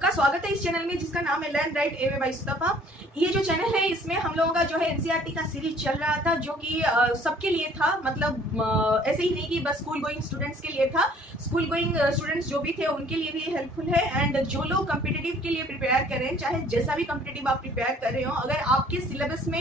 सबका स्वागत है इस चैनल में जिसका नाम है लर्न राइट एवे बाय सुतपा। ये जो चैनल है इसमें हम लोगों का जो है एनसीईआरटी का सीरीज चल रहा था, जो कि सबके लिए था। मतलब ऐसे ही नहीं कि बस स्कूल गोइंग स्टूडेंट्स के लिए था, स्कूल गोइंग स्टूडेंट्स जो भी थे उनके लिए भी हेल्पफुल है। एंड जो लोग कॉम्पिटिटिव के लिए प्रिपेयर कर रहे हैं, चाहे जैसा भी कॉम्पिटिटिव आप प्रिपेयर कर रहे हो, अगर आपके सिलेबस में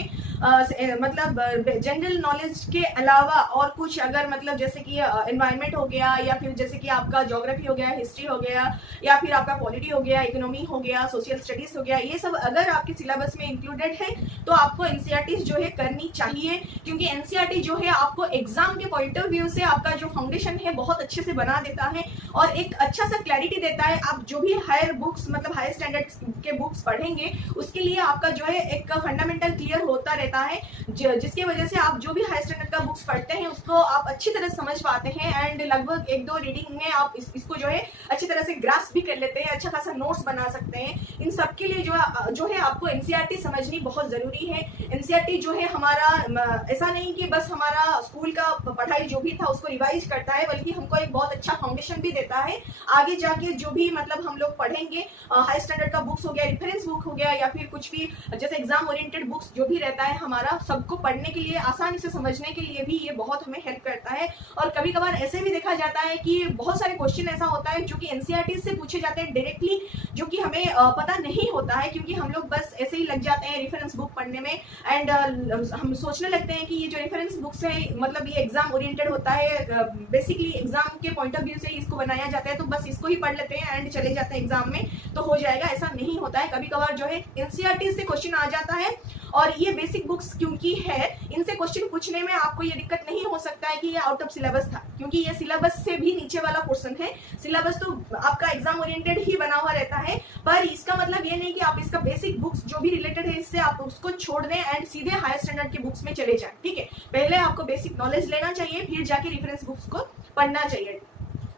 मतलब जनरल नॉलेज के अलावा और कुछ अगर मतलब जैसे कि एनवायरमेंट हो गया, या फिर जैसे कि आपका ज्योग्राफी हो गया, हिस्ट्री हो गया, या फिर आपका पॉलिटी हो गया, इकोनॉमी हो गया, सोशल स्टडीज हो गया, ये सब अगर आपके सिलेबस में इंक्लूडेड है तो आपको एनसीईआरटी जो है करनी चाहिए। क्योंकि एनसीईआरटी जो है आपको एग्जाम के पॉइंट ऑफ व्यू से आपका जो फाउंडेशन है बहुत अच्छे से बना देता है और एक अच्छा सा क्लैरिटी देता है। आप जो भी हायर बुक्स मतलब हायर स्टैंडर्ड के बुक्स पढ़ेंगे उसके लिए आपका जो है एक फंडामेंटल क्लियर होता रहता है, जिसकी वजह से आप जो भी हायर स्टैंडर्ड का बुक्स पढ़ते हैं उसको आप अच्छी तरह समझ पाते हैं। एंड लगभग 1-2 रीडिंग में आप इसको जो है अच्छी तरह से ग्रास्प भी कर लेते हैं, अच्छा खासा नोट्स बना सकते हैं। इन सब के लिए जो है आपको एनसीईआरटी समझनी बहुत जरूरी है। एनसीईआरटी जो है हमारा ऐसा नहीं कि बस हमारा स्कूल का पढ़ाई जो भी था उसको रिवाइज करता है, बल्कि हमको एक बहुत अच्छा फाउंडेशन भी देता है। आगे जाके जो भी मतलब हम लोग पढ़ेंगे, हाई स्टैंडर्ड का बुक्स हो गया, रेफरेंस बुक हो गया, या फिर कुछ भी जैसे एग्जाम ओरिएंटेड बुक्स जो भी रहता है हमारा, सबको पढ़ने के लिए आसानी से समझने के लिए भी ये बहुत हमें हेल्प करता है। और कभी कभार ऐसे भी देखा जाता है कि बहुत सारे क्वेश्चन ऐसा होता है जो कि एनसीईआरटी से पूछे जाते हैं डायरेक्टली, जो कि हमें पता नहीं होता है, क्योंकि हम लोग बस ऐसे ही लग जाते हैं रेफरेंस बुक पढ़ने में। एंड हम सोचने लगते हैं कि ये जो रेफरेंस बुक्स है मतलब ये एग्जाम ओरिएंटेड होता है, बेसिकली एग्जाम के पॉइंट ऑफ व्यू से इसको बनाया जाता है, तो बस इसको ही पढ़ लेते हैं एंड चले जाते हैं एग्जाम में तो हो जाएगा, ऐसा नहीं होता है। कभी कभार जो है एनसीईआरटी से क्वेश्चन आ जाता है और ये बेसिक बुक्स क्योंकि है, इनसे क्वेश्चन पूछने में आपको ये दिक्कत नहीं हो सकता है कि ये आउट ऑफ सिलेबस था, क्योंकि ये सिलेबस से भी नीचे वाला पोर्शन है। सिलेबस तो आपका एग्जाम ओरिएंटेड ही बना हुआ रहता है, पर इसका मतलब ये नहीं कि आप इसका बेसिक बुक्स जो भी रिलेटेड है इससे आप उसको छोड़ दें एंड सीधे हायर स्टैंडर्ड के बुक्स में चले जाएं। ठीक है, पहले आपको बेसिक नॉलेज लेना चाहिए, फिर जाके रेफरेंस बुक्स को पढ़ना चाहिए।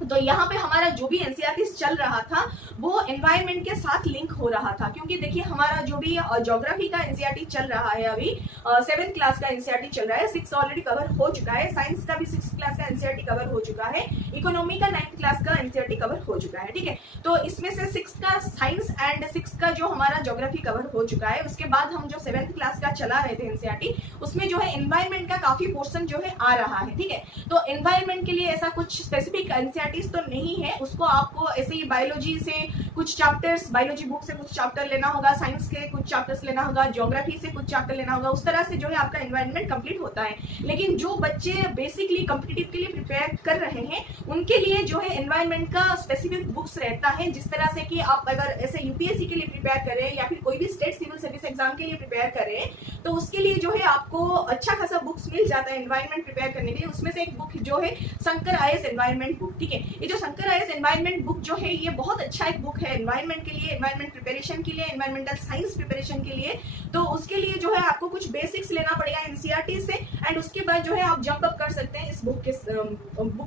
तो यहाँ पे हमारा जो भी एनसीईआरटी चल रहा था वो एनवायरनमेंट के साथ लिंक हो रहा था, क्योंकि देखिए हमारा जो भी ज्योग्राफी का एनसीईआरटी चल रहा है अभी 7th क्लास का एनसीईआरटी चल रहा है, 6 ऑलरेडी कवर हो चुका है, साइंस का भी 6th क्लास का एनसीईआरटी कवर हो चुका है, इकोनॉमी का 9th क्लास का एनसीईआरटी कवर हो चुका है। ठीक है, तो इसमें से 6th का साइंस एंड 6th का जो हमारा ज्योग्राफी कवर हो चुका है। उसके बाद हम जो 7th क्लास का चला रहे थे एनसीईआरटी, उसमें जो है एनवायरनमेंट का काफी पोर्शन जो है आ रहा है। ठीक है, तो एनवायरनमेंट के लिए ऐसा कुछ स्पेसिफिक एनसीईआरटी तो नहीं है, उसको आपको ऐसे ही बायोलॉजी से कुछ चैप्टर्स, बायोलॉजी बुक से कुछ चैप्टर लेना होगा, साइंस के कुछ चैप्टर्स लेना होगा, ज्योग्राफी से कुछ चैप्टर लेना होगा, उस तरह से जो है आपका एनवायरनमेंट कंप्लीट होता है। लेकिन जो बच्चे बेसिकली कॉम्पिटिटिव के लिए प्रिपेयर कर रहे हैं उनके लिए जो है एनवायरनमेंट का स्पेसिफिक बुक्स रहता है, जिस तरह से कि आप अगर ऐसे यूपीएससी के लिए प्रिपेयर कर रहे हैं या फिर कोई भी स्टेट सिविल सर्विस एग्जाम के लिए प्रिपेयर कर रहे हैं तो उसके लिए जो है आपको अच्छा खासा बुक्स मिल जाता है एनवायरनमेंट प्रिपेयर करने के लिए। उसमें से एक बुक जो है शंकर आईएएस एनवायरनमेंट बुक। ठीक है, ये जो शंकर आईएएस एनवायरनमेंट बुक जो है ये बहुत अच्छा एक बुक है एनवायरनमेंट के लिए, एनवायरनमेंट प्रिपरेशन के लिए, एनवायरमेंटल साइंस प्रिपरेशन के लिए। तो उसके लिए जो है आपको कुछ बेसिक्स लेना पड़ेगा एनसीईआरटी से, एंड उसके बाद जो है आप जंप अप कर सकते हैं इस बुक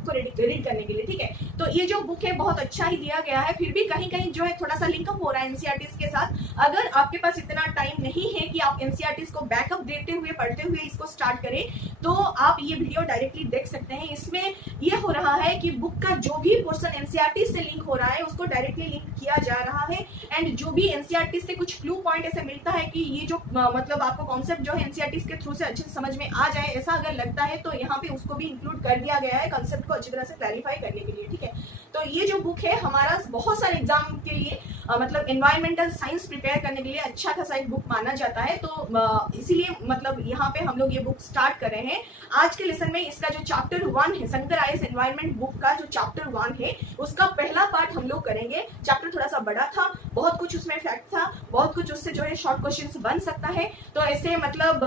को रीड करने के लिए। ठीक है, तो ये जो बुक है बहुत अच्छा ही दिया गया है, फिर भी कहीं कहीं जो है थोड़ा सा लिंकअप हो रहा है एनसीईआरटी के साथ। अगर आपके पास इतना टाइम नहीं है कि आप एनसीईआरटी को बैकअप देते हुए पढ़ते हुए इसको स्टार्ट करें, तो आप ये वीडियो डायरेक्टली देख सकते हैं। इसमें ये हो रहा है कि बुक का जो भी पोर्शन एनसीईआरटी से लिंक हो रहा है उसको डायरेक्टली लिंक किया जा रहा है, एंड जो भी एनसीईआरटी से कुछ क्लू पॉइंट ऐसे मिलता है कि ये जो मतलब आपको कॉन्सेप्ट जो है एनसीईआरटी के थ्रू से अच्छे से समझ में आ जाए, ऐसा अगर लगता है तो यहाँ पे उसको भी इंक्लूड कर दिया गया है कॉन्सेप्ट को अच्छी तरह से क्लैरिफाई करने के लिए। ठीक है, तो ये जो बुक है हमारा बहुत सारे एग्जाम के लिए मतलब एनवायरमेंटल साइंस प्रिपेयर करने के लिए अच्छा खासा एक बुक माना जाता है। तो इसीलिए मतलब यहाँ पे हम लोग ये बुक स्टार्ट कर रहे हैं। आज के लेसन में इसका जो चैप्टर 1 है, शंकर आईएएस एनवायरनमेंट बुक का जो चैप्टर 1 है उसका पहला पार्ट हम लोग करेंगे। चैप्टर थोड़ा सा बड़ा था, बहुत कुछ उसमें फैक्ट था, बहुत कुछ उससे जो है शॉर्ट क्वेश्चंस बन सकता है, तो ऐसे मतलब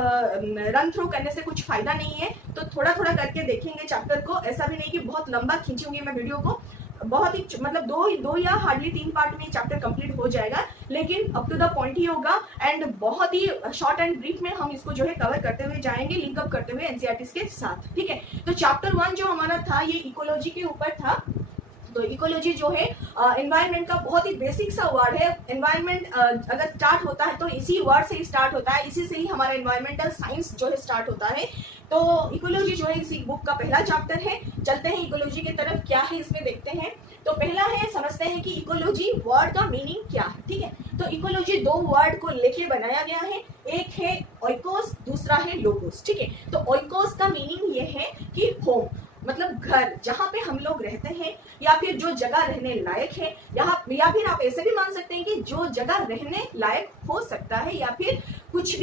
रन थ्रू करने से कुछ फायदा नहीं है। तो थोड़ा थोड़ा करके देखेंगे चैप्टर को, ऐसा भी नहीं कि बहुत लंबा खींचूंगी मैं वीडियो को, बहुत ही मतलब दो या हार्डली 3 पार्ट में चैप्टर कंप्लीट हो जाएगा, लेकिन अप टू द पॉइंट ही होगा एंड बहुत ही शॉर्ट एंड ब्रीफ में हम इसको जो है कवर करते हुए जाएंगे, लिंकअप करते हुए एनसीईआरटी के साथ। ठीक है, तो चैप्टर 1 जो हमारा था ये इकोलॉजी के ऊपर था। तो इकोलॉजी जो है एनवायरनमेंट का बहुत ही बेसिक सा वर्ड है। एनवायरनमेंट अगर स्टार्ट होता है तो इसी वर्ड से ही स्टार्ट होता है, इसी से ही हमारा एनवायरमेंटल साइंस जो है स्टार्ट होता है। तो इकोलॉजी जो है इसी बुक का पहला चैप्टर है। चलते हैं इकोलॉजी की तरफ, क्या है इसमें देखते हैं। तो पहला है, समझते हैं कि इकोलॉजी वर्ड का मीनिंग क्या है। ठीक है, तो इकोलॉजी दो वर्ड को लेके बनाया गया है, एक है ओइकोस, दूसरा है लोगोस। ठीक है, तो ओइकोस का मीनिंग ये है कि होम, मतलब घर, जहाँ पे हम लोग रहते हैं, या फिर जो जगह रहने लायक है, या फिर आप ऐसे भी मान सकते हैं कि जो जगह रहने लायक हो सकता है, या फिर कुछ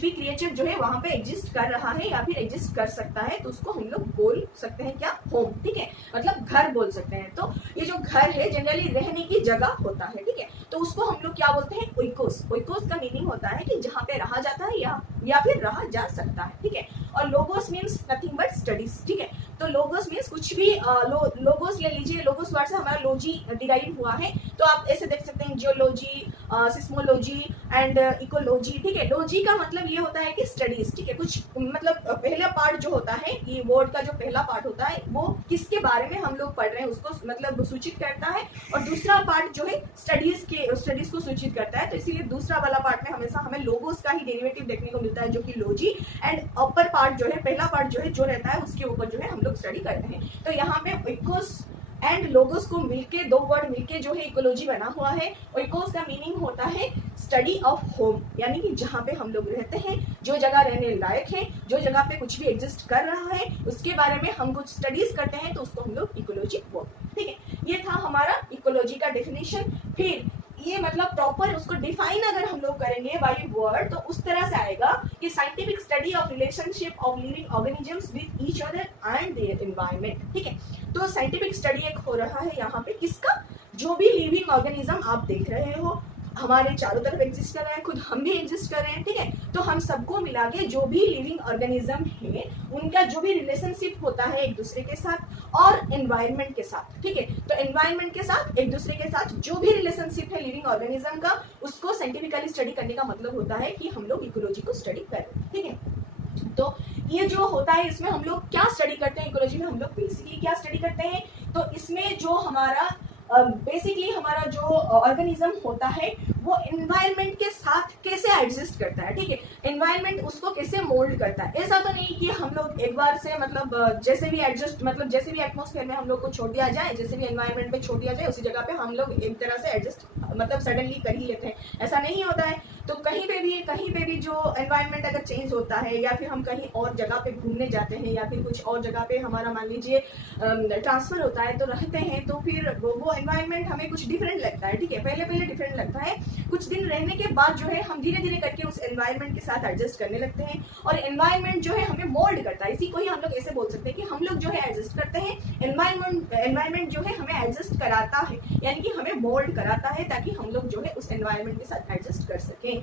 भी क्रिएचर जो है वहां पे एग्जिस्ट कर रहा है या फिर एग्जिस्ट कर सकता है, तो उसको हम लोग बोल सकते हैं क्या, होम। ठीक है, मतलब घर बोल सकते हैं। तो ये जो घर है जनरली रहने की जगह होता है। ठीक है, तो उसको हम लोग क्या बोलते हैं, ओइकोस। ओइकोस का मीनिंग होता है कि जहाँ पे रहा जाता है या फिर रहा जा सकता है। ठीक है, और logos means nothing but studies. ठीक है, तो लोगोस मीन्स कुछ भी, लोगोस ले लीजिए, लोगोस वर्ड से हमारा लॉजी डिराइव हुआ है, तो आप ऐसे देख सकते हैं जियोलॉजी, सिस्मोलॉजी एंड इकोलॉजी। ठीक है, लॉजी का मतलब ये होता है कि स्टडीज। ठीक है, कुछ मतलब पहला पार्ट जो होता है, ये वर्ड का जो पहला पार्ट होता है वो किसके बारे में हम लोग पढ़ रहे हैं उसको मतलब सूचित करता है, और दूसरा पार्ट जो है स्टडीज को सूचित करता है। तो इसीलिए दूसरा वाला पार्ट में हमेशा हमें लोगोस का ही डेरिवेटिव देखने को मिलता है, जो कि लॉजी, एंड अपर पार्ट जो है, पहला पार्ट जो है जो रहता है उसके ऊपर जो है हम लोग स्टडी करते हैं। तो यहाँ पे ओइकोस एंड लोगोस को मिलके, दो वर्ड मिलके जो है इकोलॉजी बना हुआ है। ओइकोस का मीनिंग होता है स्टडी ऑफ होम, यानी कि जहाँ पे हम लोग रहते हैं, जो जगह रहने लायक है, जो जगह पे कुछ भी एग्जिस्ट कर रहा है, उसके बारे में हम कुछ स्टडीज करते हैं, तो उसको हम लोग इकोलॉजी बोलते हैं। ठीक है, ये था हमारा इकोलॉजी का डेफिनेशन। फिर ये मतलब प्रॉपर उसको डिफाइन अगर हम लोग करेंगे बाय वर्ड, तो उस तरह से आएगा कि scientific study of relationship of living organisms with each other and their environment. ठीक है, तो साइंटिफिक स्टडी एक हो रहा है यहाँ पे किसका, जो भी लिविंग ऑर्गेनिज्म आप देख रहे हो हमारे चारों तरफ एग्जिस्ट कर रहे हैं, खुद हम भी एग्जिस्ट कर रहे हैं। ठीक है, तो हम सबको मिला के जो भी लिविंग ऑर्गेनिज्म है उनका जो भी रिलेशनशिप होता है एक दूसरे के साथ और एनवायरनमेंट के साथ। ठीक है, तो एनवायरनमेंट के साथ, एक दूसरे के साथ जो भी रिलेशनशिप है लिविंग ऑर्गेनिज्म का, उसको साइंटिफिकली स्टडी करने का मतलब होता है कि हम लोग इकोलॉजी को स्टडी कर रहे हैं। ठीक है, तो ये जो होता है इसमें हम लोग क्या स्टडी करते हैं, इकोलॉजी में हम लोग बेसिकली क्या स्टडी करते हैं, तो इसमें जो हमारा बेसिकली हमारा जो ऑर्गेनिज्म होता है वो एनवायरनमेंट के साथ कैसे एडजस्ट करता है। ठीक है, एनवायरनमेंट उसको कैसे मोल्ड करता है। ऐसा तो नहीं कि हम लोग एक बार से मतलब जैसे भी एडजस्ट, मतलब जैसे भी एटमॉस्फेयर में हम लोग को छोड़ दिया जाए, जैसे भी एनवायरनमेंट में छोड़ दिया जाए, उसी जगह पे हम लोग एक तरह से एडजस्ट मतलब सडनली कर ही लेते हैं, ऐसा नहीं होता है। तो कहीं पे भी जो एनवायरनमेंट अगर चेंज होता है, या फिर हम कहीं और जगह पे घूमने जाते हैं, या फिर कुछ और जगह पे हमारा मान लीजिए ट्रांसफर होता है, तो रहते हैं, तो फिर वो एनवायरनमेंट हमें कुछ डिफरेंट लगता है। ठीक है, पहले डिफरेंट लगता है, कुछ दिन रहने के बाद जो है हम धीरे धीरे करके उस एनवायरनमेंट के साथ एडजस्ट करने लगते हैं, और एनवायरनमेंट जो है हमें मोल्ड करता है। इसी को ही हम लोग ऐसे बोल सकते हैं कि हम लोग जो है एडजस्ट करते हैं, एनवायरनमेंट जो है हमें एडजस्ट कराता है, यानी कि हमें मोल्ड कराता है, ताकि हम लोग जो है उस एनवायरनमेंट के साथ एडजस्ट कर सकें।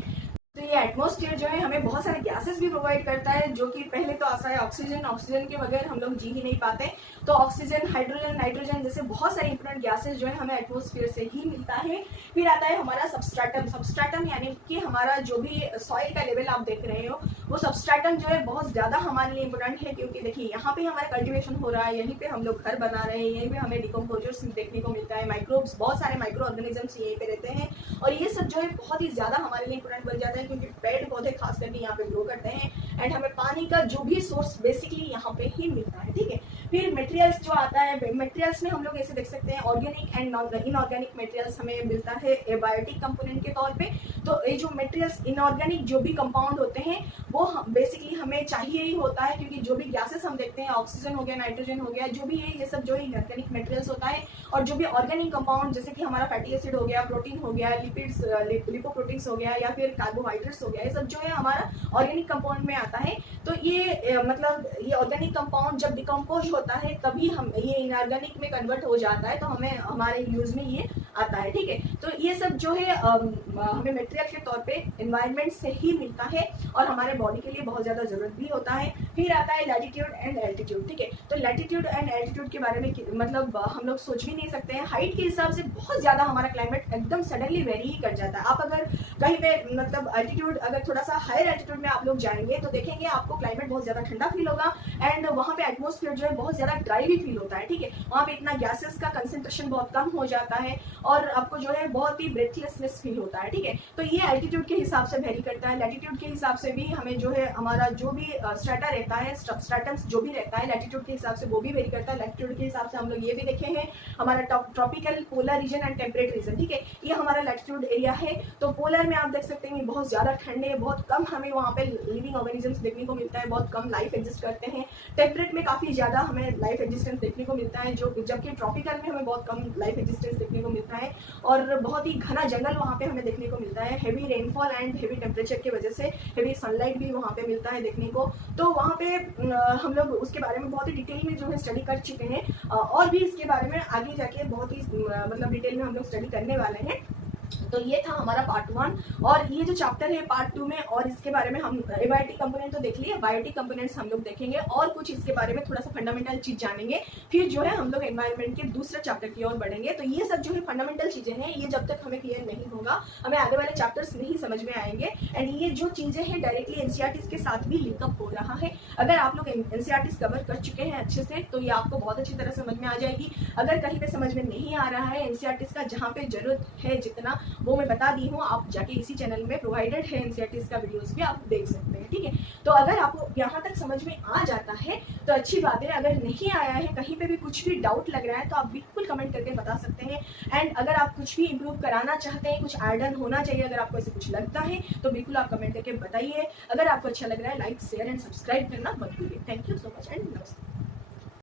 तो ये एटमॉस्फेयर जो है हमें बहुत सारे गैसेस भी प्रोवाइड करता है, जो कि पहले तो आता है ऑक्सीजन के बगैर हम लोग जी ही नहीं पाते। तो ऑक्सीजन, हाइड्रोजन, नाइट्रोजन जैसे बहुत सारे इंपोर्टेंट गैसेस जो है हमें एटमॉस्फेयर से ही मिलता है। फिर आता है हमारा सबस्ट्रेटम यानी कि हमारा जो भी सॉइल का लेवल आप देख रहे हो, वो सबस्ट्रेटम जो है बहुत ज्यादा हमारे लिए इंपोर्टेंट है, क्योंकि देखिए यहाँ पे हमारा कल्टिवेशन हो रहा है, यहीं पे हम लोग घर बना रहे हैं, यहीं पे हमें डिकम्पोजर्स देखने को मिलता है, माइक्रोब्स, बहुत सारे माइक्रो ऑर्गेनिजम्स यहीं पे रहते हैं, और ये सब जो है बहुत ही ज्यादा हमारे लिए इंपोर्टेंट बन जाता है, क्योंकि पेड़ पौधे खास करके यहाँ पे ग्रो करते हैं, एंड हमें पानी का जो भी सोर्स बेसिकली यहाँ पे ही मिलता है। ठीक है, फिर मटेरियल्स जो आता है, मटेरियल्स में हम लोग ऐसे देख सकते हैं ऑर्गेनिक एंड इनऑर्गेनिक मटेरियल्स हमें मिलता है एबायोटिक कंपोनेंट के तौर पे। तो ये जो मटेरियल्स इनऑर्गेनिक जो भी कंपाउंड होते हैं वो बेसिकली हमें चाहिए ही होता है, क्योंकि जो भी गैसेस हम देखते हैं, ऑक्सीजन हो गया, नाइट्रोजन हो गया, जो भी है ये सब जो है इनऑर्गेनिक मटेरियल्स होता है। और जो भी ऑर्गेनिक कंपाउंड जैसे कि हमारा फैटी एसिड हो गया, प्रोटीन हो गया, लिपिड्स, लिपोप्रोटीन्स हो गया, या फिर कार्बोहाइड्रेट्स हो गया, ये सब जो है हमारा ऑर्गेनिक कंपाउंड में आता है। तो ये मतलब ये ऑर्गेनिक कंपाउंड जब डिकम्पोज होता है तभी हम ये इनऑर्गेनिक में कन्वर्ट हो जाता है, तो हमें हमारे यूज में ये आता है। ठीक है, तो ये सब जो है हमें मटेरियल के तौर पे एनवायरनमेंट से ही मिलता है, और हमारे बॉडी के लिए बहुत ज्यादा जरूरत भी होता है। फिर आता है लैटिट्यूड एंड एल्टीट्यूड। ठीक है, तो लैटिट्यूड एंड एल्टीट्यूड के बारे में मतलब हम लोग सोच भी नहीं सकते हैं। हाइट के हिसाब से बहुत ज्यादा हमारा क्लाइमेट एकदम सडनली वेरी ही कर जाता है। आप अगर कहीं पे मतलब एल्टीट्यूड, अगर थोड़ा सा हायर एल्टीट्यूड में आप लोग जाएंगे तो देखेंगे आपको क्लाइमेट बहुत ज्यादा ठंडा फील होगा, एंड वहाँ पे एटमोसफियर जो है बहुत ज़्यादा ड्राई भी फील होता है, ठीक है। वहाँ पे इतना गैसेस का कंसेंट्रेशन बहुत कम हो जाता है और आपको जो है बहुत ही ब्रेथलेसनेस फील होता है, ठीक है। तो ये एल्टीट्यूड के हिसाब से वेरी करता है। लैटिट्यूड के हिसाब से भी हमें जो है हमारा जो भी स्ट्रेटा रहता है, स्ट्रेटम्स जो भी रहता है लैटिट्यूड के हिसाब से वो भी वेरी करता है। लैटिट्यूड के हिसाब से हम लोग ये भी देखे हैं हमारा tropical, polar region and temperate region, ठीक है। ये हमारा लैटिट्यूड एरिया है। तो पोलर में आप देख सकते हैं बहुत ज़्यादा ठंड है, बहुत कम हमें वहाँ पे लिविंग ऑर्गेनिजम्स देखने को मिलता है, बहुत कम लाइफ एग्जिस्ट करते हैं। टेम्परेट में काफ़ी ज़्यादा हमें लाइफ एग्जिस्टेंस देखने को मिलता है, जो जबकि ट्रॉपिकल में हमें बहुत कम लाइफ एग्जिस्टेंस देखने को मिलता है और बहुत ही घना जंगल वहाँ पे हमें देखने को मिलता है। Heavy rainfall and heavy temperature की वजह से हेवी सनलाइट भी वहाँ पे मिलता है देखने को। तो वहाँ पे हम लोग उसके बारे में बहुत ही डिटेल में जो है स्टडी कर चुके हैं और भी इसके बारे में आगे जाके बहुत ही मतलब डिटेल में हम लोग स्टडी करने वाले हैं। तो ये था हमारा पार्ट 1 और ये जो चैप्टर है पार्ट 2 में, और इसके बारे में हम एबायोटिक कंपोनेंट तो देख लिए, बायोटिक कंपोनेंट्स हम लोग देखेंगे और कुछ इसके बारे में थोड़ा सा फंडामेंटल चीज जानेंगे। फिर जो है हम लोग एनवायरनमेंट के दूसरे चैप्टर की ओर बढ़ेंगे। तो ये सब जो है फंडामेंटल चीजें हैं, ये जब तक हमें क्लियर नहीं होगा हमें आगे वाले चैप्टर्स नहीं समझ में आएंगे। एंड ये जो चीजें हैं डायरेक्टली एनसीईआरटी के साथ भी लिंकअप हो रहा है। अगर आप लोग एनसीईआरटी कवर कर चुके हैं अच्छे से तो ये आपको बहुत अच्छी तरह समझ में आ जाएगी। अगर कहीं पे समझ में नहीं आ रहा है एनसीईआरटी का, जहाँ पे जरूरत है जितना वो मैं बता दी हूँ, आप जाके इसी चैनल में प्रोवाइडेड है एनसीईआरटी का वीडियोस भी आप देख सकते हैं, ठीक है। तो अगर आपको यहाँ तक समझ में आ जाता है तो अच्छी बात है। अगर नहीं आया है, कहीं पे भी कुछ भी डाउट लग रहा है तो आप बिल्कुल कमेंट करके बता सकते हैं। एंड अगर आप कुछ भी इंप्रूव कराना चाहते हैं, कुछ ऐड ऑन होना चाहिए, अगर आपको ऐसे कुछ लगता है तो बिल्कुल आप कमेंट करके बताइए। अगर आपको अच्छा लग रहा है लाइक, शेयर एंड सब्सक्राइब करना मत भूलिए। Thank you so much and नमस्ते।